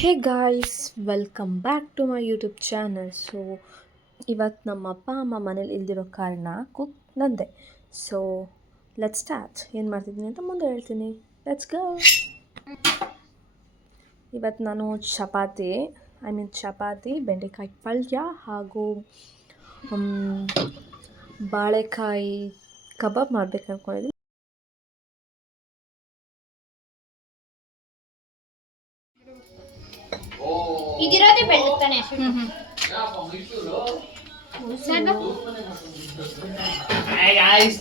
Hey guys, welcome back to my YouTube channel. So ಇವತ್ತು ನಮ್ಮ ಅಪ್ಪ ಅಮ್ಮ ಮನೇಲಿ ಇಲ್ದಿರೋ ಕಾರಣ ಕುಕ್ ನಂದೆ. So let's start. ಏನು ಮಾಡ್ತಿದ್ದೀನಿ ಅಂತ ಮುಂದೆ ಹೇಳ್ತೀನಿ. Let's go. ಇವತ್ತು ನಾನು ಚಪಾತಿ ಬೆಂಡೆಕಾಯಿ ಪಲ್ಯ ಹಾಗೂ ಬಾಳೆಕಾಯಿ ಕಬಾಬ್ ಮಾಡ್ಬೇಕು ಅಂದ್ಕೊಂಡಿದ್ದೀನಿ. ಇದಿರೋದೇ ಬೆಳ್ಳುತ್ತಾನೆ.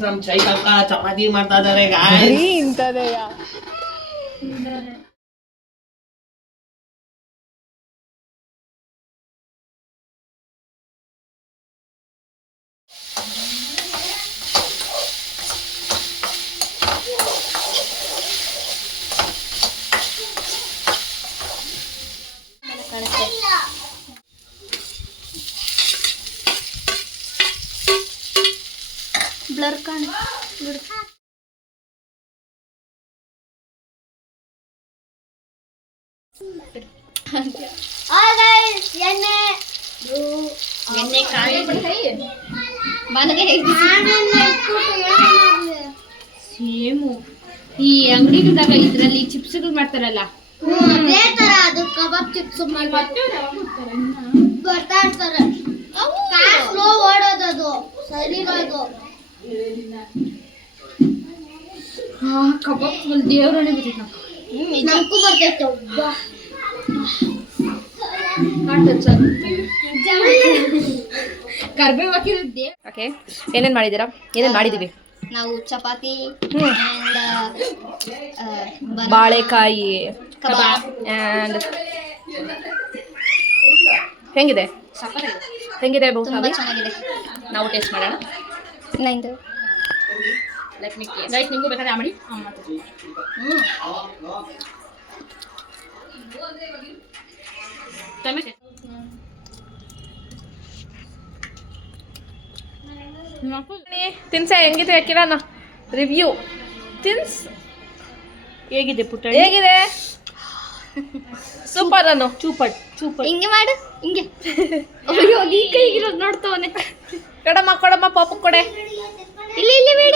ನಮ್ ಚೈತಕ್ಕ ಚಪಾತಿ ಮಾಡ್ತಾ ಇದಾರೆ ಇಂಥದೆಯಾ? ಬ್ಲರ್ ಕಾಣ ಎಣ್ಣೆ ಸೇಮು ಈ ಅಂಗಡಿಗಳಾಗ ಇದ್ರಲ್ಲಿ ಚಿಪ್ಸ್ಗಳು ಮಾಡ್ತಾರಲ್ಲ ಅದೇ ತರ ಅದು ಕಬಾಬ್ ಚಿಪ್ಸ್ ಬರ್ತಾ ಇರ್ತಾರೆ. ಸ್ಲೋ ಓಡೋದದು ಸರಿಗೋದು. ಕಬಾಬ್ ದೇವ್ರೇ ಬಿಟ್ಟಿತ್ತು ನಮ್ಗೂ ಬರ್ತೈತೆ. ಕರ್ಬೇವು ಹಾಕಿದ್ದೆ. ಓಕೆ, ಏನೇನು ಮಾಡಿದ್ದೀವಿ? ನಾವು ಚಪಾತಿ ಬಾಳೆಕಾಯಿ ಕಬಾಬ್ ಆ್ಯಂಡ್ ಹೆಂಗಿದೆ ತುಂಬಾ ಚೆನ್ನಾಗಿದೆ. ನಾವು ಟೇಸ್ಟ್ ಮಾಡೋಣ. ನಂದು ರೈಟ್, ನಿಮಗೂ ಬೇಕಾದ್ರೆ ಮಾಡಿ. ತಿನ್ಸ ಹೆಂಗಿದೆ ಕಿರಣ? ರಿವ್ಯೂ ಹೇಗಿದೆ ಪುಟ್ಟ? ಹೇಗಿದೆ? ಸೂಪರ್ ಅನ್ನು. ಸೂಪರ್ ಹಿಂಗೆ ಮಾಡು, ಹಿಂಗೆ. ಅಯ್ಯೋ, ನೀ ಕೈಗಿರೋದು ನೋಡ್ತವನೆ. ಕೊಡಮ್ಮ ಪಾಪು ಕೊಡೆ. ಇಲ್ಲಿ ಬೇಡ.